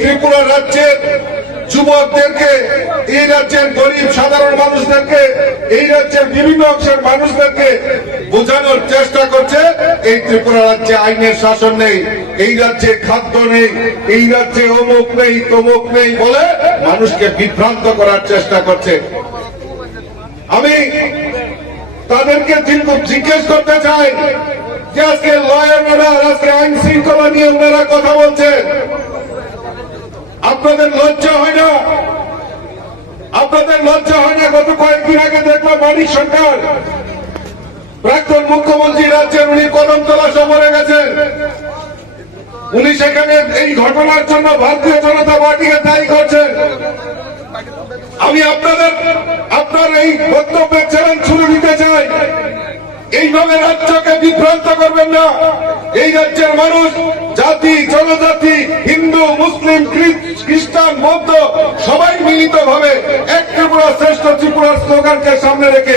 ত্রিপুরা রাজ্যের যুবকদেরকে, এই রাজ্যের গরিব সাধারণ মানুষদেরকে, এই রাজ্যের বিভিন্ন অংশের মানুষদেরকে বোঝানোর চেষ্টা করছে। এই ত্রিপুরা রাজ্যে আইনের শাসন নেই, এই রাজ্যে খাদ্য নেই, এই রাজ্যে অমুক নেই, তমুক নেই বলে মানুষকে বিভ্রান্ত করার চেষ্টা করছে। আমি তাদেরকে কিন্তু জিজ্ঞেস করতে চাই যে আজকে লয়ার আজকে আইন শৃঙ্খলা নিয়ে ওনারা কথা বলছেন। আপনাদের লজ্জা হয় না? আপনাদের লজ্জা হয় না? গত কয়েকদিন আগে দেখলাম মানিক সরকার, প্রাক্তন মুখ্যমন্ত্রী রাজ্যের উনি কদমতলা সফরে গেছেন। উনি সেখানে এই ঘটনার জন্য ভারতীয় জনতা পার্টিকে দায়ী করছেন। আমি আপনাদের, আপনার এই বক্তব্যের চ্যালেঞ্জ ছুড়ে দিতে চাই। এইভাবে রাজ্যকে বিভ্রান্ত করবেন না। এই রাজ্যের মানুষ, জাতি, জনজাতি খ্রিস্টান বৌদ্ধ সবাই মিলিত ভাবে এক ত্রিপুরা শ্রেষ্ঠ ত্রিপুরার স্লোগানকে সামনে রেখে